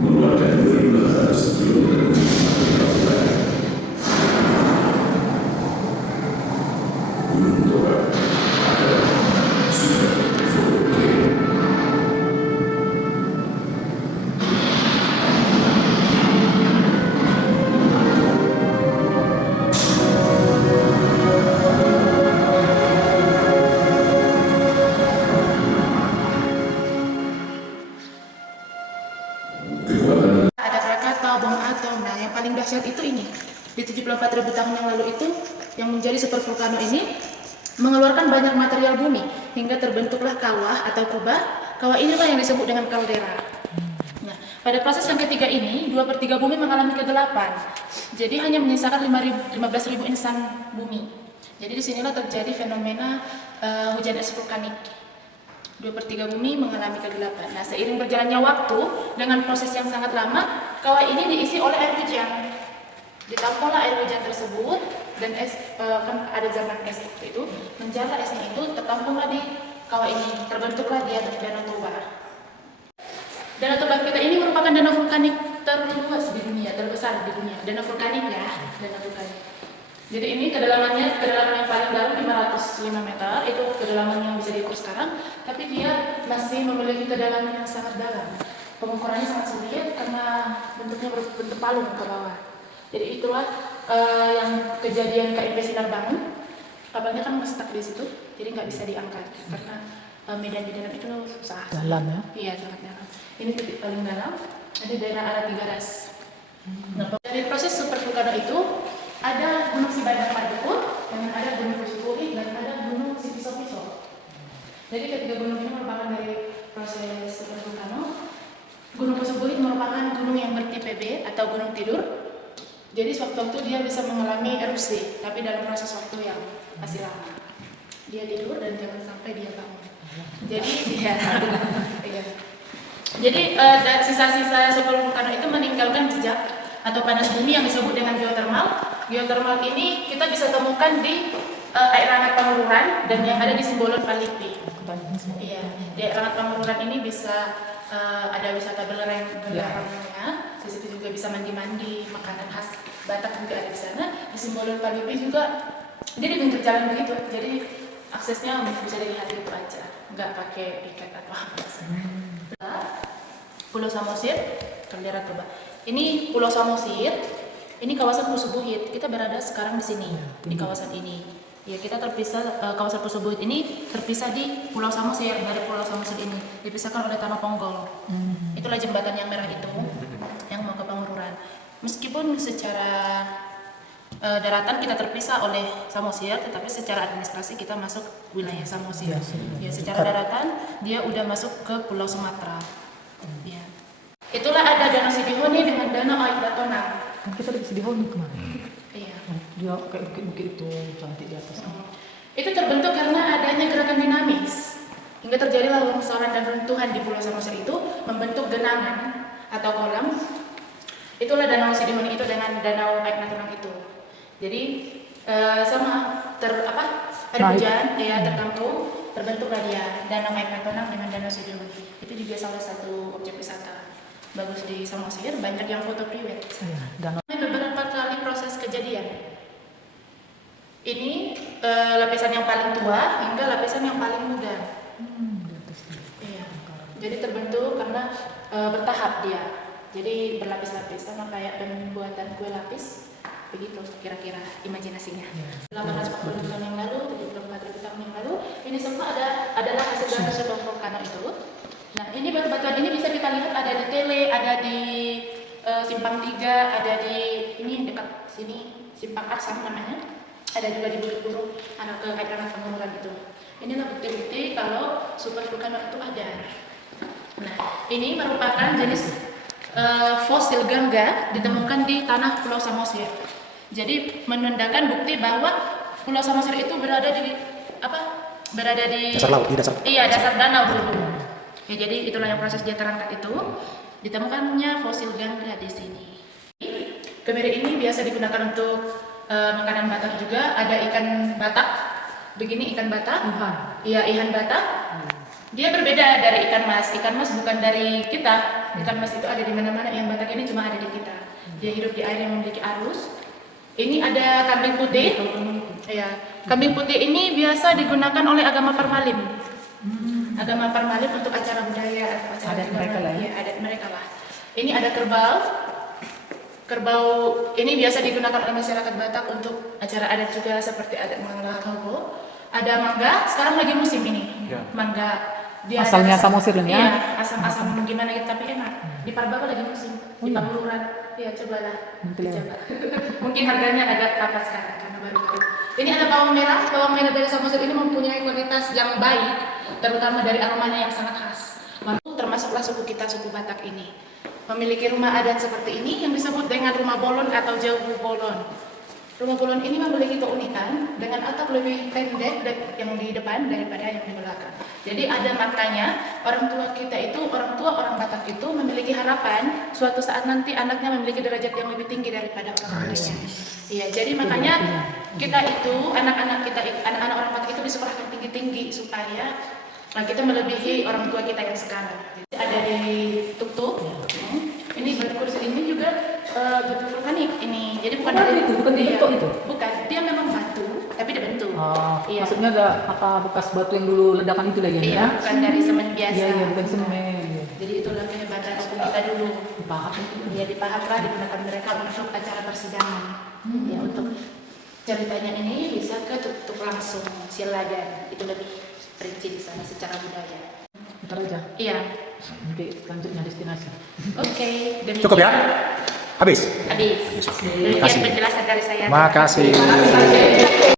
mengeluarkan 2.500 km Gunung Toba adalah super volcano. Ada Krakatau, bom atom. Nah, yang paling dahsyat itu ini. Di 74.000 tahun yang lalu itu, yang menjadi super volcano ini mengeluarkan banyak material bumi hingga terbentuklah kawah atau kubah. Kawah inilah yang disebut dengan kaldera. Nah, pada proses yang ketiga ini, 2/3 bumi mengalami kegelapan. Jadi hanya menyisakan 15.000 insan bumi. Jadi disinilah terjadi fenomena hujan es vulkanik. 2/3 bumi mengalami kegelapan. Nah, seiring berjalannya waktu, dengan proses yang sangat lama, kawah ini diisi oleh air hujan. Ditampunglah air hujan tersebut, dan es, kan ada zaman es waktu itu, menjala esnya itu tertampunglah di kawah ini, terbentuklah dia Danau Toba. Danau Toba kita ini merupakan danau vulkanik terluas di dunia, terbesar di dunia. Danau vulkanik ya, danau vulkanik. Jadi ini kedalaman yang paling dalam 505 meter, itu kedalaman yang bisa diukur sekarang, tapi dia masih memiliki kedalaman yang sangat dalam. Pengukurannya sangat sulit karena bentuknya berbentuk palung ke bawah. Jadi itulah yang kejadian KIP Sinar Bangun, kapalnya kan stuck di situ, jadi nggak bisa diangkat karena medan di dalam itu susah. Dalam ya? Iya, sangat dalam. Ini titik paling dalam, ada daerah Aratigaras. Nah, dari proses super vulkano itu ada Gunung Sibadang Padukun, dan ada Gunung Fusukuhi, dan ada Gunung Sipiso-Piso. Jadi ketiga gunung ini merupakan dari proses super vulkano. Gunung Fusukuhi merupakan gunung yang bertipe B atau gunung tidur. Jadi sewaktu-waktu dia bisa mengalami erupsi, tapi dalam proses waktu yang masih lama. Dia tidur dan jangan sampai dia bangun. Jadi dia iya. Jadi sisa-sisa super vulkano itu meninggalkan jejak atau panas bumi yang disebut dengan geotermal. Geotermal ini kita bisa temukan di air hangat Pangururan dan yang ada di Simbolon Palipi. Iya, di air hangat Pangururan ini bisa ada wisata belerangnya. Di situ juga bisa mandi-mandi, makanan khas Batak juga ada di sana. Di Simbolon Palipi juga dia di pinggir jalan begitu, jadi aksesnya bisa dilihat gitu aja, nggak pakai tiket atau apa. Pulau Samosir, kaldera Toba. Ini Pulau Samosir. Ini kawasan Pusubuhit. Kita berada sekarang di sini, di kawasan ini. Ya, kita terpisah, kawasan Pusubuhit ini terpisah di Pulau Samosir. Dari Pulau Samosir ini dipisahkan oleh Tanah Ponggol. Itulah jembatan yang merah itu yang mau ke Pangururan. Meskipun secara daratan kita terpisah oleh Samosir, tetapi secara administrasi kita masuk wilayah Samosir. Ya, secara daratan dia udah masuk ke Pulau Sumatera. Ya. Itulah ada Danau Sidihoni dengan Danau Aik Batonang. Kan kita di Sidihoni kemarin. Iya. Dia kayak bukit-bukit itu cantik di atas. Itu terbentuk karena adanya gerakan dinamis. Hingga terjadilah longsoran dan runtuhan di Pulau Samosir itu membentuk genangan atau kolam. Itulah Danau Sidihoni itu dengan Danau Aik Batonang itu. Jadi sama air hujan ya tertampung, terbentuklah dia Danau Aik Batonang dengan Danau Sidihoni. Itu juga salah satu objek wisata bagus di Samosir, banyak yang foto priwet. Beberapa kali proses kejadian. Ini lapisan yang paling tua hingga lapisan yang paling muda. Iya. Jadi terbentuk karena bertahap dia. Jadi berlapis-lapis sama kayak pembuatan kue lapis. Begitu kira-kira imajinasinya. 840 tahun yang lalu, 74.000 tahun yang lalu, ini semua adalah hasil dari super volcano itu. Nah, ini batu-batuan ini bisa kita lihat ada di Tele, ada di Simpang 3, ada di ini dekat sini Simpang Arsam namanya. Ada juga di Bukit Burung, ada ke air hangat Pangururan itu. Inilah bukti-bukti kalau super vulkano itu ada. Nah, ini merupakan jenis fosil gangga ditemukan di tanah Pulau Samosir. Jadi menandakan bukti bahwa Pulau Samosir itu berada di dasar laut, di dasar. Iya, dasar danau dulu. Ya, jadi itulah yang proses dia terangkat itu. Ditemukannya fosil gangga di sini. Kemiri ini biasa digunakan untuk makanan Batak juga. Ada ikan Batak. Begini ikan Batak. Iya, ikan Batak. Dia berbeda dari ikan mas. Ikan mas bukan dari kita. Ikan mas itu ada di mana-mana. Yang Batak ini cuma ada di kita. Dia hidup di air yang memiliki arus. Ini ada kambing putih. Ya, kambing putih ini biasa digunakan oleh agama Parmalim. Agama Parmalim untuk acara budaya, acara Adat mereka lah ya? Iya, adat mereka lah. Ini ada kerbau. Kerbau ini biasa digunakan oleh masyarakat Batak untuk acara adat juga seperti adat Mangga Kalbo. Ada mangga, sekarang lagi musim ini. Ya. Mangga dia Asalnya ada Samosir ini ya? Iya, asam-asam gimana gitu tapi enak. Di Parbaba lagi musim. Di iya? Pamururan. Iya, cobalah. Nanti lihat. Coba. Mungkin harganya agak apa sekarang karena baru. Ini ada bawang merah. Bawang merah dari Samosir ini mempunyai kualitas yang baik, terutama dari aromanya yang sangat khas. Termasuklah suku kita, suku Batak ini. Memiliki rumah adat seperti ini yang disebut dengan rumah bolon atau jauh bolon. Rumah bolon ini memiliki keunikan dengan atap lebih pendek yang di depan daripada yang di belakang. Jadi ada maknanya orang tua kita itu, orang tua orang Batak itu memiliki harapan suatu saat nanti anaknya memiliki derajat yang lebih tinggi daripada orang tuanya. Iya, jadi makanya kita itu anak-anak orang Batak itu disekolahkan tinggi-tinggi supaya kita melebihi orang tua kita yang sekarang. Ada di tuk-tuk. Ini batu kursi ini juga batu vulkanik ini. Jadi bukan Bukan itu, bukan dibentuk itu? Bukan, dia memang batu, tapi dibentuk. Oh, Iya. maksudnya ada apa bekas batu yang dulu ledakan itu lagi Iya, ya? bukan dari semen biasa. Iya, iya, bukan semen. Iya. Jadi itulah kehebatan hukum kita dulu. Paham itu. Ya dipaham lah digunakan mereka untuk acara persidangan. Ya untuk ceritanya ini bisa ke tuk-tuk langsung siladan. Itu lebih rinci di sana secara budaya. Ntar aja. Iya. Nanti lanjutnya destinasi. Oke. demikian. Cukup ya? Habis? Habis. Demikian penjelasan dari saya. Makasih.